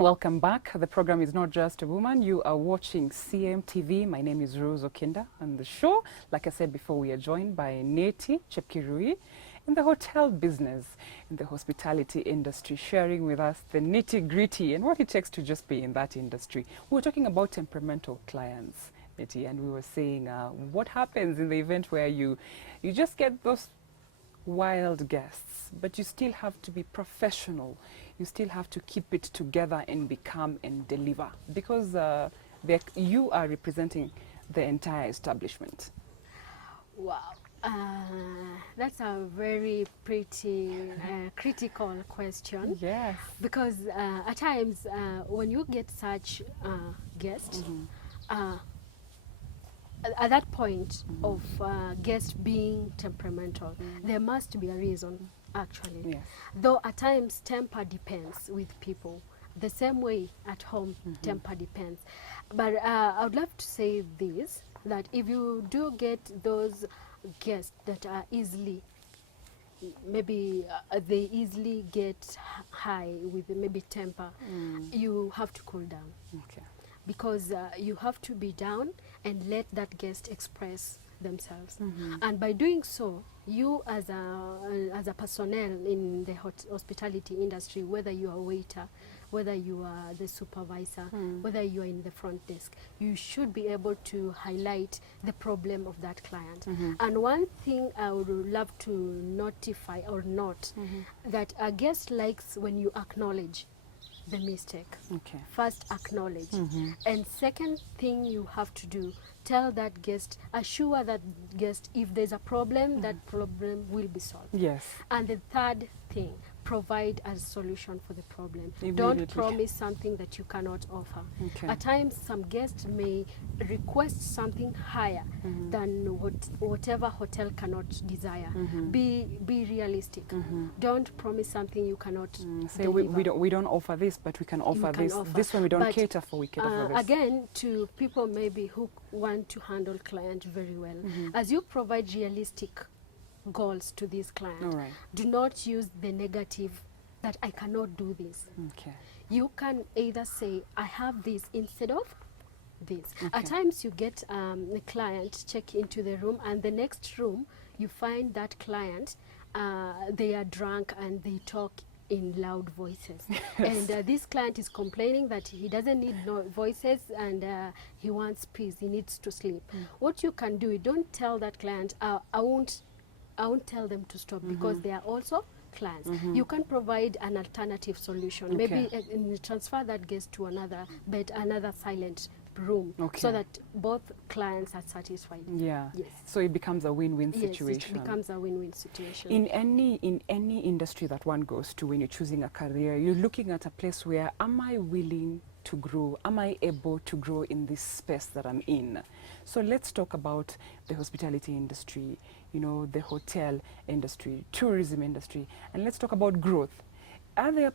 Welcome back. The program is Not Just a Woman. You are watching CMTV. My name is Rose Okinda. On the show, like I said before, we are joined by Neti Chepkirui in the hotel business, in the hospitality industry, sharing with us the nitty-gritty and what it takes to just be in that industry. We were talking about temperamental clients, Neti, and we were saying what happens in the event where you just get those wild guests, but you still have to be professional. You still have to keep it together and become and deliver, because you are representing the entire establishment. Wow, that's a very pretty critical question. Yes. Because at times when you get such guest, at that point of guest being temperamental, there must be a reason, actually. Yes. Though at times temper depends with people. The same way at home, temper depends. But I would love to say this, that if you do get those guests that are easily, maybe they easily get high with maybe temper, you have to cool down. Okay. Because you have to be down and let that guest express themselves. And by doing so, you as a personnel in the hospitality industry, whether you are a waiter, whether you are the supervisor, whether you are in the front desk, you should be able to highlight the problem of that client. And one thing I would love to notify or note, that a guest likes when you acknowledge the mistake. Okay. First, acknowledge. And second thing you have to do, tell that guest, assure that guest if there's a problem, that problem will be solved. Yes. And the third thing, provide a solution for the problem. Immediately. Don't promise something that you cannot offer. Okay. At times, some guests may request something higher than whatever hotel cannot desire. Be realistic. Don't promise something you cannot Say deliver. we don't offer this, but we can offer can this. offer. This one we don't But, cater for. We cater for this. Again, to people maybe who want to handle client very well, as you provide realistic goals to this client, All right. do not use the negative that I cannot do this. Okay. You can either say I have this instead of this. Okay. At times you get the client check into the room, and the next room you find that client they are drunk and they talk in loud voices. And this client is complaining that he doesn't need no voices, and he wants peace, he needs to sleep. What you can do, don't tell that client, I won't tell them to stop, because they are also clients. You can provide an alternative solution. Okay. Maybe transfer that guest to another bed, another silent room, Okay. so that both clients are satisfied. Yeah. Yes. So it becomes a win-win Yes, situation. it becomes a win-win situation. In any industry that one goes to, when you're choosing a career, you're looking at a place where, am I willing to grow? Am I able to grow in this space that I'm in? So let's talk about the hospitality industry, you know, the hotel industry, tourism industry, and let's talk about growth. Are there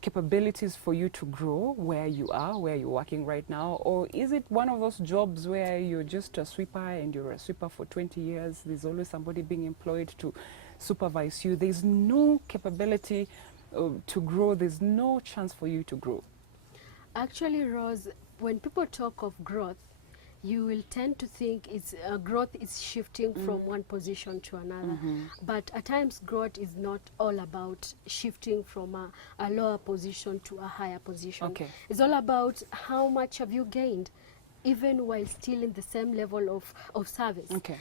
capabilities for you to grow where you are, where you're working right now? Or is it one of those jobs where you're just a sweeper and you're a sweeper for 20 years? There's always somebody being employed to supervise you. There's no capability to grow. There's no chance for you to grow. Actually, Rose, when people talk of growth, you will tend to think it's growth is shifting from one position to another. But at times, growth is not all about shifting from a lower position to a higher position. Okay. It's all about how much have you gained, even while still in the same level of service. Okay.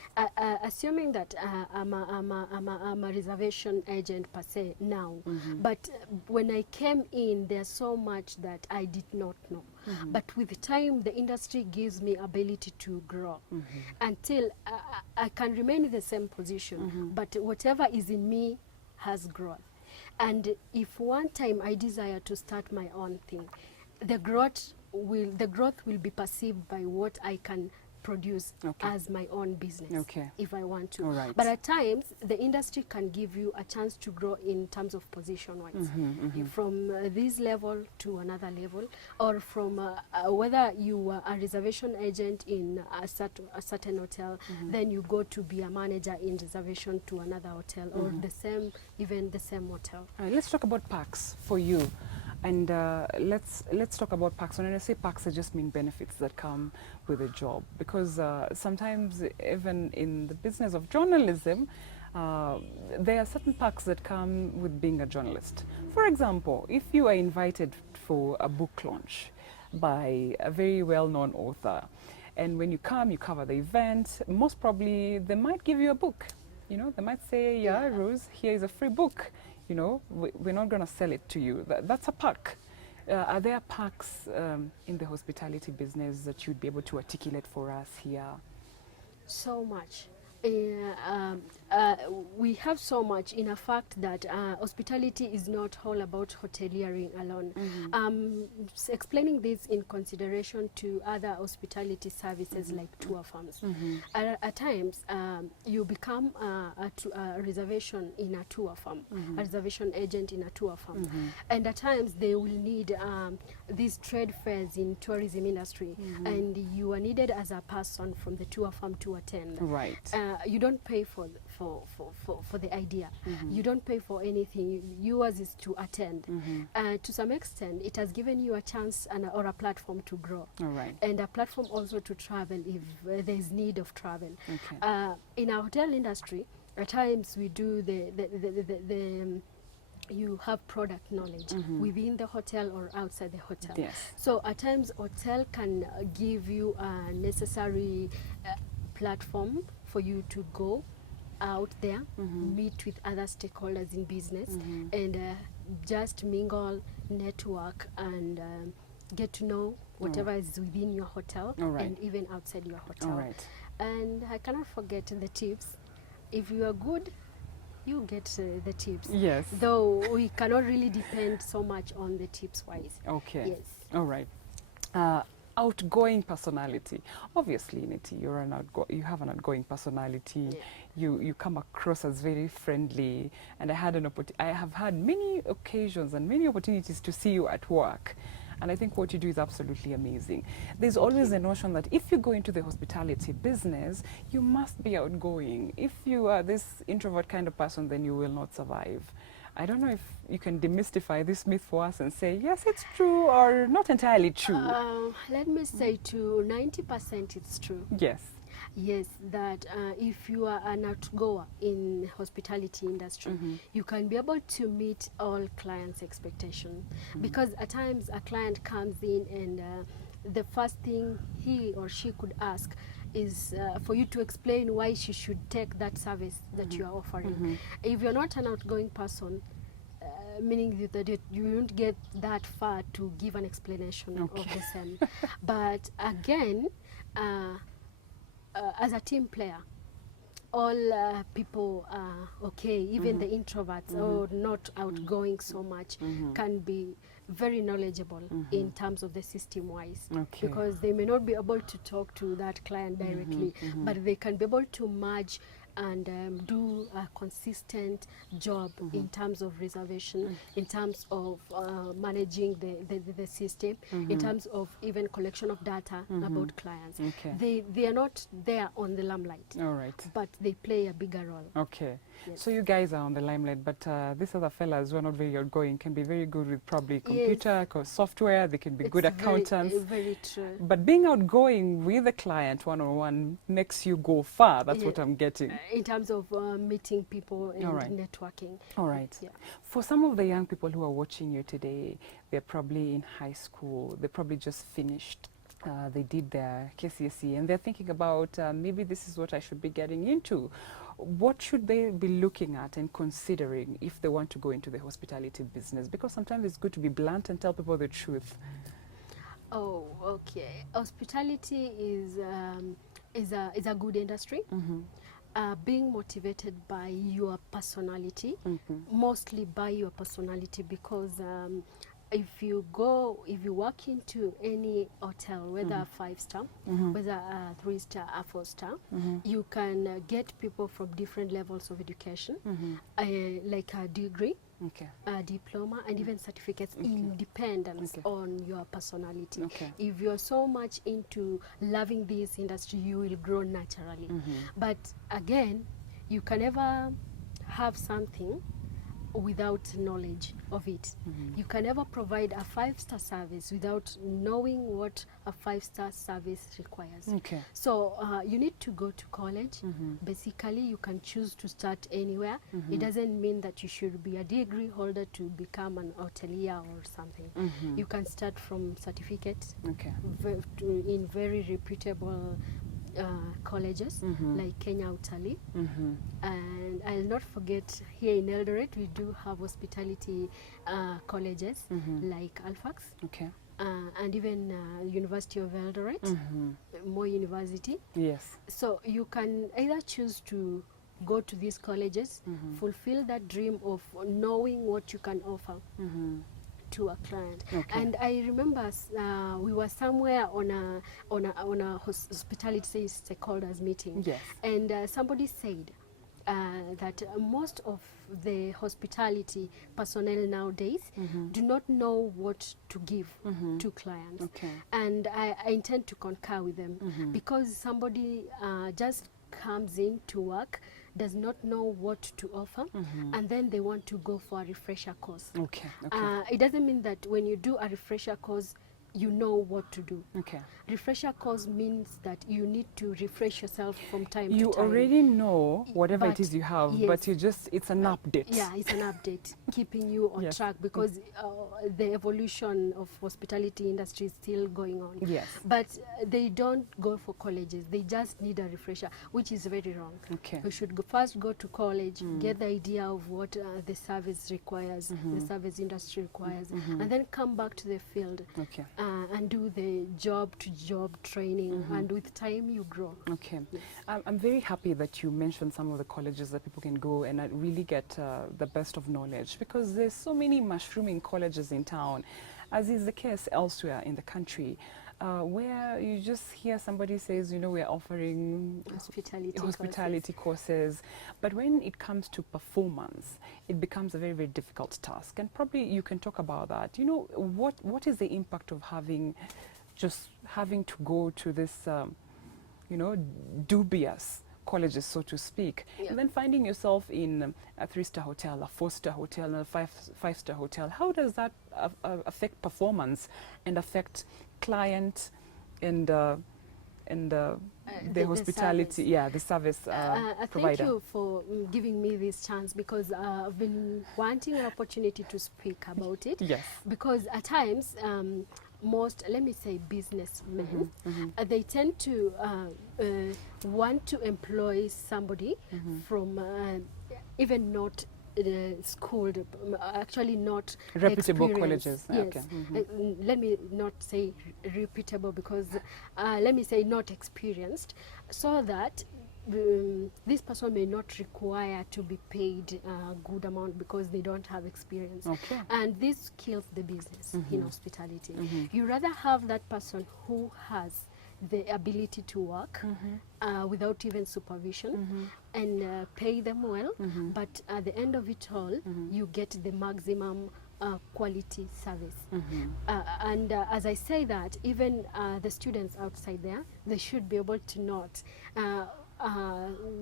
Assuming that I'm a reservation agent per se now, but when I came in, there's so much that I did not know. But with time, the industry gives me ability to grow until I can remain in the same position, but whatever is in me has grown. And if one time I desire to start my own thing, the growth will be perceived by what I can produce as my own business, if I want to. Right. But at times, the industry can give you a chance to grow in terms of position-wise, from this level to another level, or from whether you are a reservation agent in a certain hotel, then you go to be a manager in reservation to another hotel, or even the same hotel. All right, let's talk about perks for you. And let's talk about perks. When I say perks, I just mean benefits that come with a job. Because sometimes, even in the business of journalism, there are certain perks that come with being a journalist. For example, if you are invited for a book launch by a very well-known author, and when you come, you cover the event, most probably they might give you a book. You know, they might say, yeah, Rose, here is a free book. You know, we're not going to sell it to you. That's a perk. Are there perks in the hospitality business that you'd be able to articulate for us here? So much. We have so much in a fact that hospitality is not all about hoteliering alone. Explaining this in consideration to other hospitality services like tour firms. At times, you become a reservation in a tour firm, a reservation agent in a tour firm. And at times, they will need these trade fairs in tourism industry, and you are needed as a person from the tour firm to attend. Right. You don't pay for the idea. You don't pay for anything. Yours is to attend. To some extent, it has given you a chance or a platform to grow. All right. And a platform also to travel if there is need of travel. Okay. In our hotel industry, at times we do you have product knowledge within the hotel or outside the hotel. Yes. So at times, hotel can give you a necessary platform for you to go out there, meet with other stakeholders in business, and just mingle, network, and get to know whatever is within your hotel and even outside your hotel. All right. And I cannot forget the tips. If you are good, you get the tips. Yes. Though we cannot really depend so much on the tips wise. Okay. Yes. All right. Outgoing personality. Obviously, Neti, you have an outgoing personality. Yeah. You come across as very friendly, and I have had many occasions and many opportunities to see you at work. And I think what you do is absolutely amazing. There's always a notion that if you go into the hospitality business, you must be outgoing. If you are this introvert kind of person, then you will not survive. I don't know if you can demystify this myth for us and say, yes, it's true, or not entirely true. Let me say to 90% it's true. Yes. Yes, that if you are an outgoer in hospitality industry, you can be able to meet all clients' expectation. Because at times a client comes in and the first thing he or she could ask is for you to explain why she should take that service that you are offering. If you're not an outgoing person, meaning that you won't get that far to give an explanation of the same. But again, as a team player, all people are okay, even the introverts or not outgoing so much can be very knowledgeable in terms of the system-wise, because they may not be able to talk to that client directly, but they can be able to merge and do a consistent job in terms of reservation, in terms of managing the system, in terms of even collection of data about clients. They are not there on the limelight, but they play a bigger role. Yes. So you guys are on the limelight, but these other fellas who are not very outgoing can be very good with probably computer or software. They can be good accountants. Very true. But being outgoing with the client one-on-one makes you go far. That's what I'm getting. In terms of meeting people and networking. All right. Yeah. For some of the young people who are watching you today, they're probably in high school. They probably just finished. They did their KCSE and they're thinking about maybe this is what I should be getting into. What should they be looking at and considering if they want to go into the hospitality business? Because sometimes it's good to be blunt and tell people the truth. Oh, okay. Hospitality is a good industry. Being motivated by your personality, mostly by your personality, because if you walk into any hotel, whether a 5-star, whether a 3-star, a 4-star, you can get people from different levels of education, like a degree, a diploma, and even certificates, independence on your personality. If you're so much into loving this industry, you will grow naturally. But again, you can never have something without knowledge of it. You can never provide a 5-star service without knowing what a 5-star service requires. Okay. So you need to go to college. Basically, you can choose to start anywhere. It doesn't mean that you should be a degree holder to become an hotelier or something. You can start from certificates Okay. in very reputable colleges like Kenya Utalii. And I'll not forget, here in Eldoret we do have hospitality colleges like Alfax, Okay. and even University of Eldoret, Moi University. Yes. So you can either choose to go to these colleges, fulfill that dream of knowing what you can offer to a client. Okay. And I remember we were somewhere on a hospitality stakeholders meeting. Yes. And somebody said that most of the hospitality personnel nowadays do not know what to give to clients. Okay. And I intend to concur with them, because somebody just comes in to work, does not know what to offer, and then they want to go for a refresher course. Okay. Okay. It doesn't mean that when you do a refresher course, you know what to do. Okay. Refresher course means that you need to refresh yourself from time to You time. already know whatever it But is you have, yes. but you just, it's an update. Yeah, it's an update, keeping you on Yes. track, because the evolution of hospitality industry is still going on. Yes. But they don't go for colleges. They just need a refresher, which is very wrong. Okay. You should first go to college, get the idea of what the service requires, the service industry requires, and then come back to the field Okay. and do the job-to-job training, and with time you grow. Okay. Yes. I'm very happy that you mentioned some of the colleges that people can go and really get the best of knowledge, because there's so many mushrooming colleges in town, as is the case elsewhere in the country, where you just hear somebody says, you know, we're offering hospitality courses, but when it comes to performance, it becomes a very, very difficult task. And probably you can talk about that. You know, what is the impact of having to go to this, you know, dubious colleges, so to speak, Yeah. and then finding yourself in a 3-star hotel, a 4-star hotel, and a 5-star hotel? How does that affect performance and affect client and the hospitality, the service provider? Thank you for giving me this chance, because I've been wanting an opportunity to speak about it. Yes. Because at times, most, let me say, businessmen, they tend to want to employ somebody from even not schooled, actually not Reputable experienced. colleges. Yes. Okay. Let me not say reputable, because let me say not experienced, so that this person may not require to be paid a good amount because they don't have experience. Okay. And this kills the business in hospitality. You rather have that person who has the ability to work without even supervision, and pay them well, but at the end of it all, you get the maximum quality service. And as I say that, even the students outside there, they should be able to note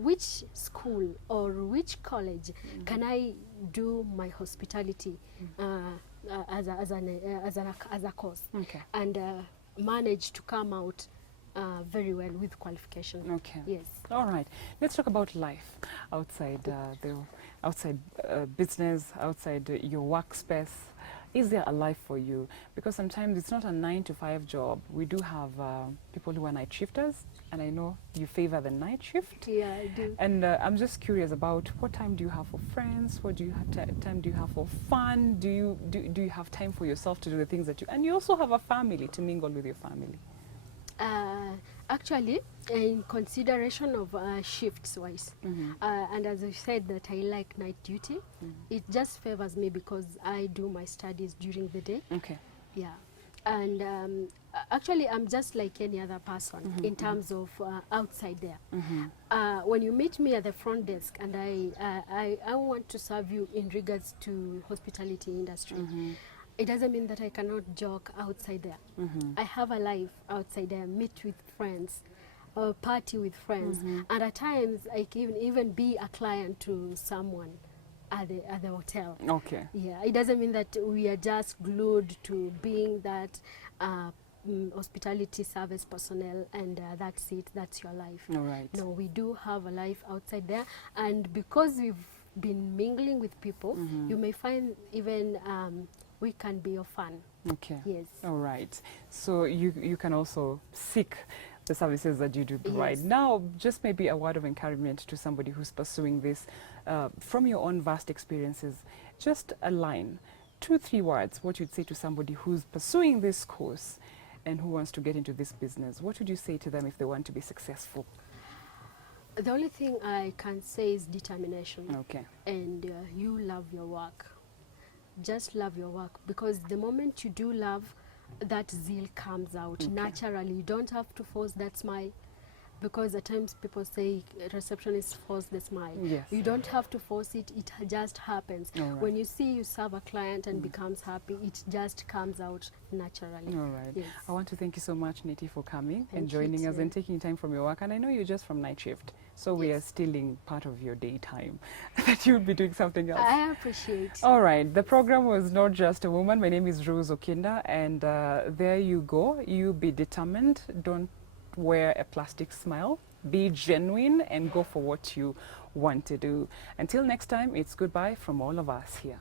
which school or which college can I do my hospitality as a course, Okay. and manage to come out very well with qualification. Okay. Yes. All right. Let's talk about life outside business, outside your workspace. Is there a life for you? Because sometimes it's not a 9-to-5 job. We do have people who are night shifters, and I know you favor the night shift. Yeah, I do. And I'm just curious about, what time do you have for friends? What do you have time do you have for fun? Do you have time for yourself to do the things that you, and you also have a family to mingle with your family? Actually, in consideration of shifts wise, and as I said that I like night duty, it just favors me because I do my studies during the day. Okay. Yeah. And actually, I'm just like any other person in terms of outside there. When you meet me at the front desk and I want to serve you in regards to hospitality industry, it doesn't mean that I cannot joke outside there. I have a life outside there, meet with friends, party with friends, and at times I can even be a client to someone at the hotel. Okay. Yeah, it doesn't mean that we are just glued to being that hospitality service personnel and that's it, that's your life. All right. No, we do have a life outside there, and because we've been mingling with people, you may find even we can be of fun. Okay. Yes. All right. So you can also seek the services that you do provide. Yes. Now, just maybe a word of encouragement to somebody who's pursuing this from your own vast experiences. Just a line, 2-3 words, what you'd say to somebody who's pursuing this course and who wants to get into this business. What would you say to them if they want to be successful? The only thing I can say is determination. Okay. And you love your work. Just love your work, because the moment you do love, that zeal comes out naturally. You don't have to force that smile, because at times people say receptionists force the smile. Yes. You don't have to force it, it just happens. All right. When you see you serve a client and becomes happy, it just comes out naturally. All right. Yes. I want to thank you so much, Neti, for coming Thank and you joining us too. and taking time from your work. And I know you're just from night shift, so we are stealing part of your daytime that you'll be doing something else. I appreciate. All right. The program was Not Just a Woman. My name is Rose Okinda, and there you go. You be determined. Don't wear a plastic smile. Be genuine and go for what you want to do. Until next time, it's goodbye from all of us here.